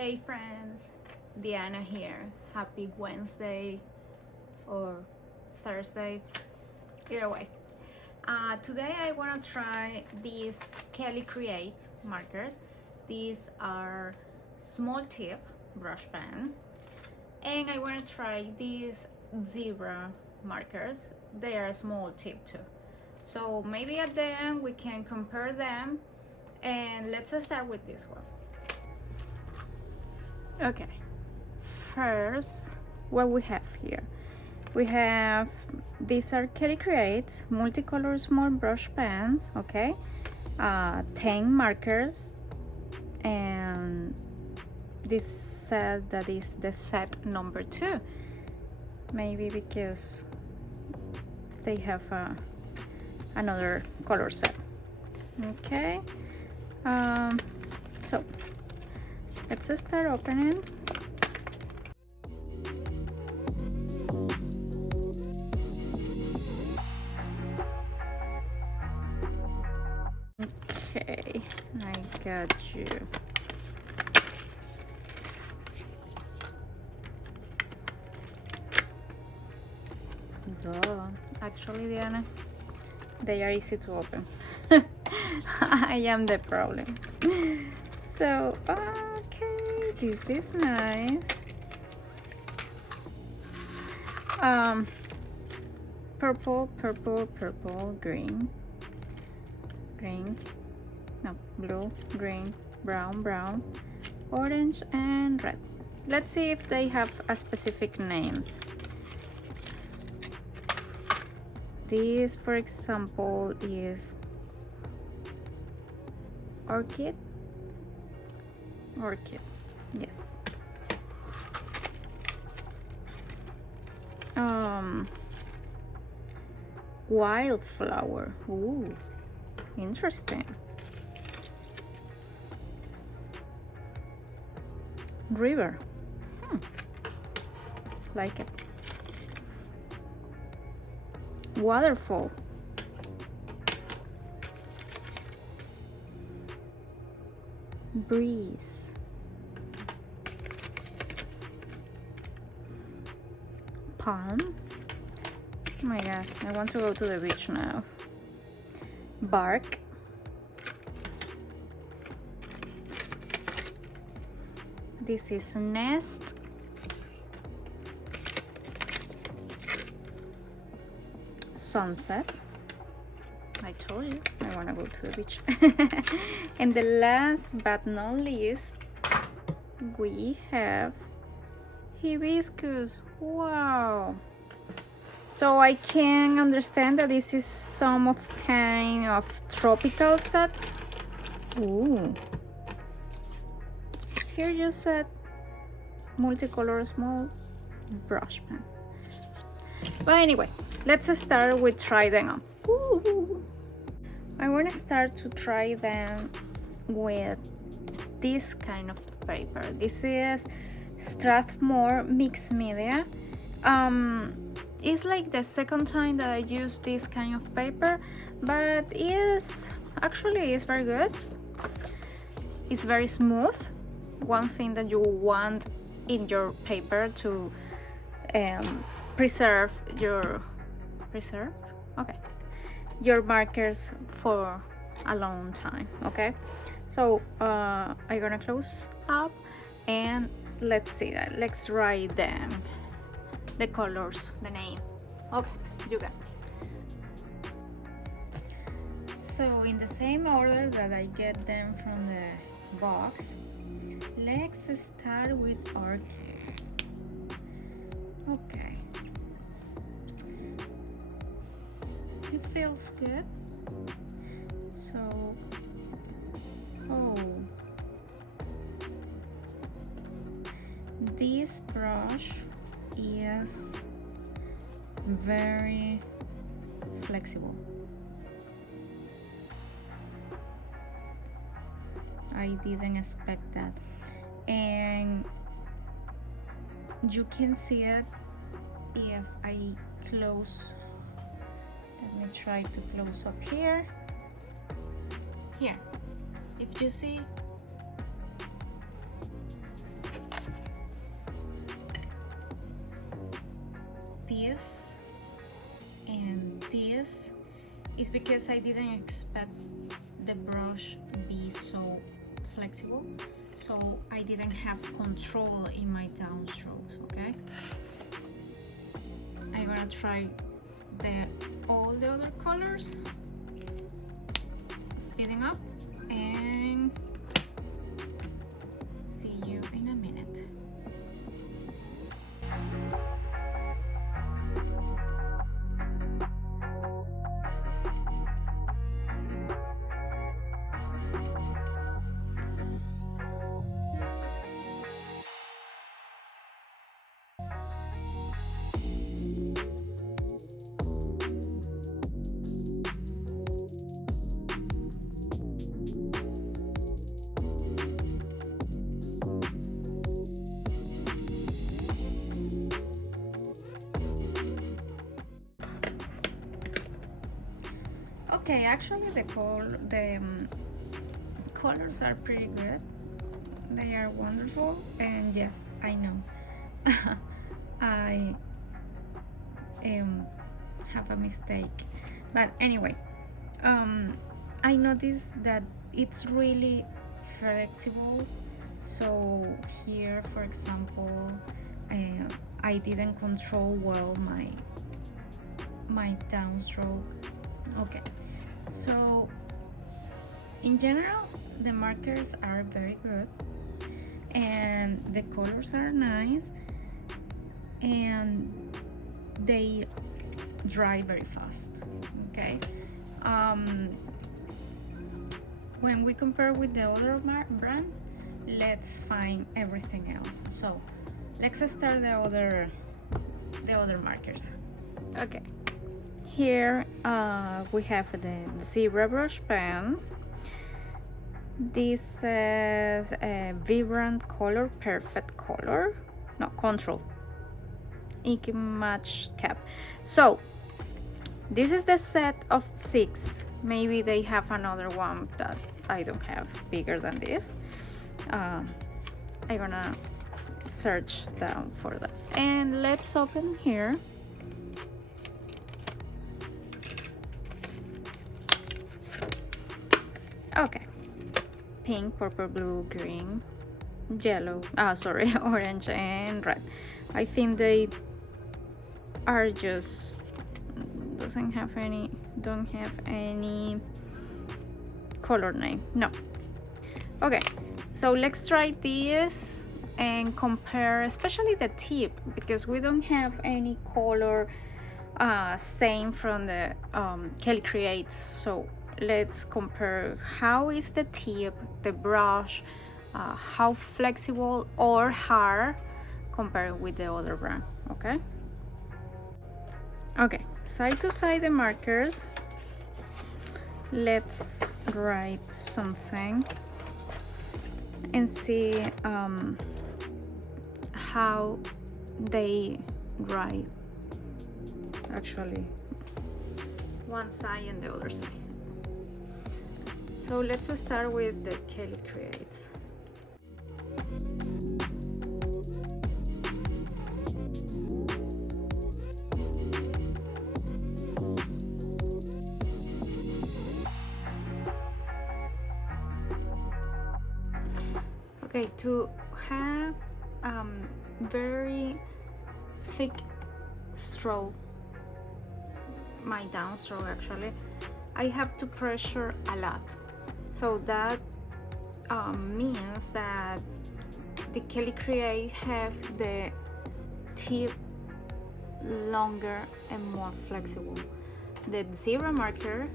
Hey friends, Diana here. Happy Wednesday or Thursday, either way. Today I want to try these Kelly Create markers. These are small tip brush pen, and I want to try these zebra markers. They are small tip too. So maybe at the end we can compare them, and let's start with this one. Okay, first, what we have here, we have these are Kelly Create multicolor small brush pens. Okay, 10 markers, and this says that is the set number 2, maybe because they have another color set. Okay, so let's start opening. Okay, I got you. Duh. Actually, Diana, they are easy to open. I am the problem. So, okay, this is nice. Purple, green, no, blue, green, brown, orange, and red. Let's see if they have a specific names. This, for example, is orchid, yes. Wildflower, ooh, interesting. River, like it. Waterfall, breeze, palm. Oh my god, I want to go to the beach now. Bark, this is nest, sunset. I told you I want to go to the beach. And the last but not least, we have hibiscus. Wow. So I can understand that this is some of kind of tropical set. Ooh. Here you said multicolor small brush pen. But anyway, let's start with try them on. Ooh. I want to start to try them with this kind of paper. This is Strathmore mixed media. It's like the second time that I use this kind of paper, but it's very good. It's very smooth. One thing that you want in your paper to preserve your markers for a long time. Okay, so I'm gonna close up and let's see that. Let's write them, the colors, the name. Okay, you got me. So in the same order that I get them from the box, let's start with orchid. Okay, it feels good. So, this brush is very flexible. I didn't expect that, and you can see it if I close. Let me try to close up here. If you see, is because I didn't expect the brush be so flexible, so I didn't have control in my downstrokes. Okay, I'm gonna try all the other colors, speeding up, and see you in a minute. Okay, actually the colors are pretty good. They are wonderful, and yes, I know I have a mistake, but anyway, I noticed that it's really flexible. So here, for example, I didn't control well my downstroke. Okay, so in general the markers are very good and the colors are nice and they dry very fast. Okay, when we compare with the other brand, let's find everything else. So let's start the other markers. Okay, here we have the zebra brush pen. This says vibrant color, perfect color, no, control, ink match cap. So this is the set of 6. Maybe they have another one that I don't have, bigger than this. I'm gonna search down for that. And let's open here. Okay, pink, purple, blue, green, yellow, sorry, orange and red. I think they are just don't have any color name. No. Okay, so let's try this and compare, especially the tip, because we don't have any color same from the Kelly Creates. So let's compare how is the tip, the brush, how flexible or hard compared with the other brand. Okay, side to side the markers. Let's write something and see how they write, actually one side and the other side. So let's start with the Kelly Creates. Okay, to have very thick stroke, my downstroke actually, I have to pressure a lot. So that means that the Kelly Create have the tip longer and more flexible. The zebra marker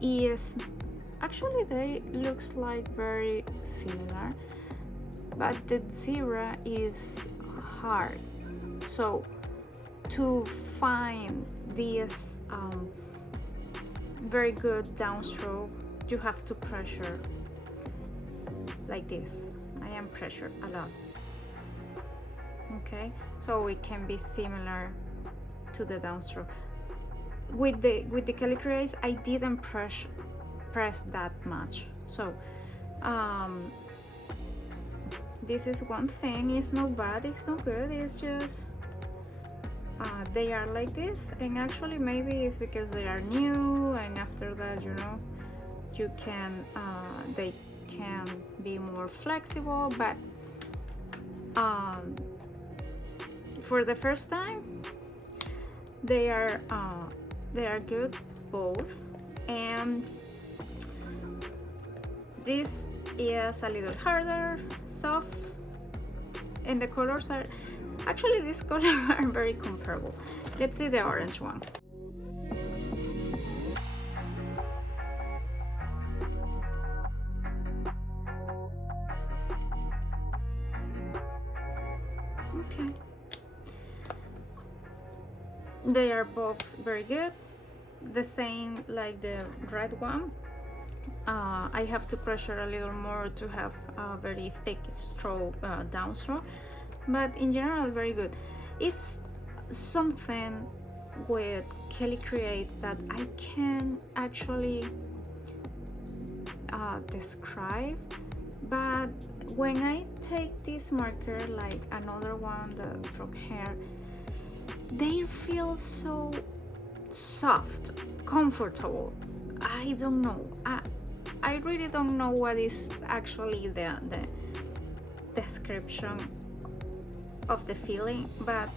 is actually, they looks like very similar, but the zebra is hard. So to find this very good downstroke, you have to pressure like this. I am pressured a lot. Okay, so it can be similar to the downstroke. With the Kelly Creates, I didn't press that much. So this is one thing. It's not bad, it's not good, it's just they are like this, and actually maybe it's because they are new, and after that, you know, you can they can be more flexible, but for the first time they are good both. And this is a little harder, soft, and the colors are actually, these colors are very comparable. Let's see the orange one. Okay, they are both very good, the same like the red one. I have to pressure a little more to have a very thick stroke, downstroke, but in general very good. It's something with Kelly Creates that I can actually describe, but when I take this marker, like another one, the frog hair, they feel so soft, comfortable. I don't know. I really don't know what is actually the description of the feeling, but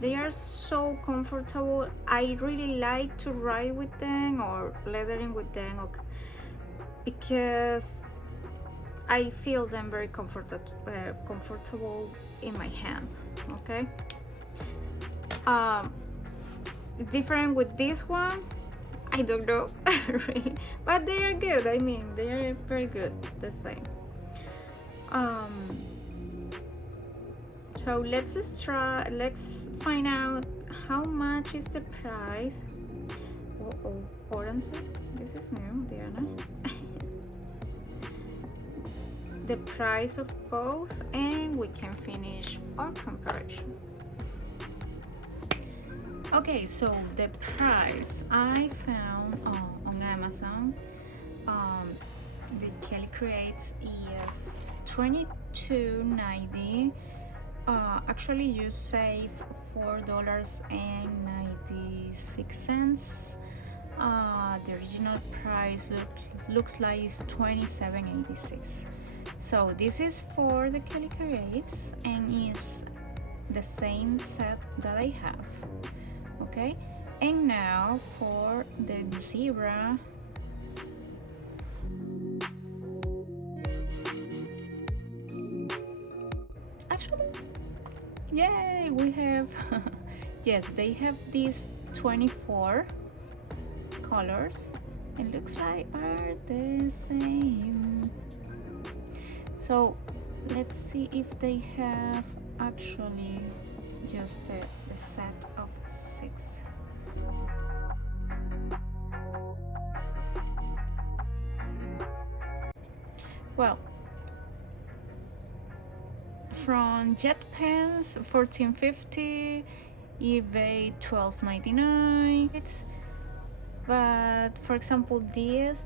they are so comfortable. I really like to ride with them or leathering with them, okay, because I feel them very comfortable in my hand. Okay. Different with this one, I don't know really, but they are good. I mean, they are very good, the same. So let's find out how much is the price. Orange, this is new, Diana. The price of both, and we can finish our comparison. Okay, so the price I found on Amazon, the Kelly Creates is $22.90. Actually, you save $4.96. The original price looks like it's $27.86. So this is for the Kelly Creates, and it's the same set that I have. Okay, and now for the zebra. Actually, yay, we have yes, they have these 24 colors, and looks like are the same. So let's see if they have actually just the set of 6. Well, from Jet Pens $14.50, eBay $12.99. But for example, this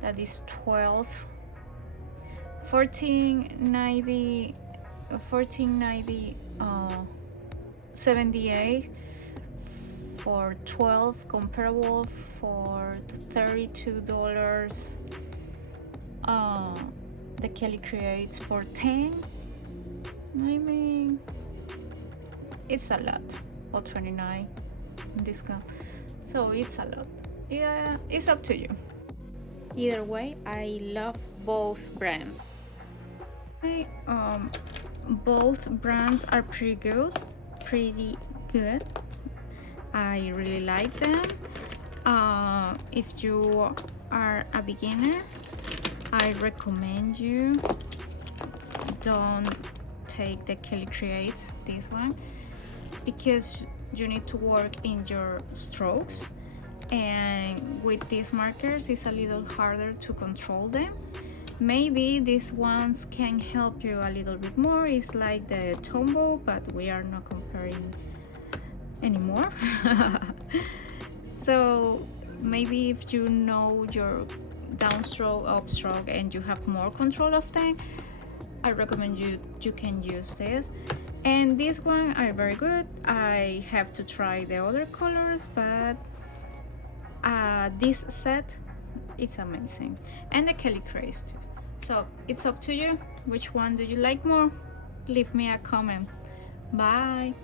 that is $14.90 $78 for 12, comparable for $32. The Kelly Creates for 10. I mean, it's a lot. Or 29 discount, so it's a lot. Yeah, it's up to you. Either way, I love both brands. Both brands are pretty good. I really like them. If you are a beginner, I recommend you don't take the Kelly Creates, this one, because you need to work in your strokes, and with these markers it's a little harder to control them. Maybe these ones can help you a little bit more. It's like the Tombow, but we are not comparing anymore. So maybe if you know your downstroke, upstroke, and you have more control of them, I recommend you can use this. And these one are very good. I have to try the other colors, but this set, it's amazing. And the Kelly Craze too. So it's up to you. Which one do you like more? Leave me a comment. Bye.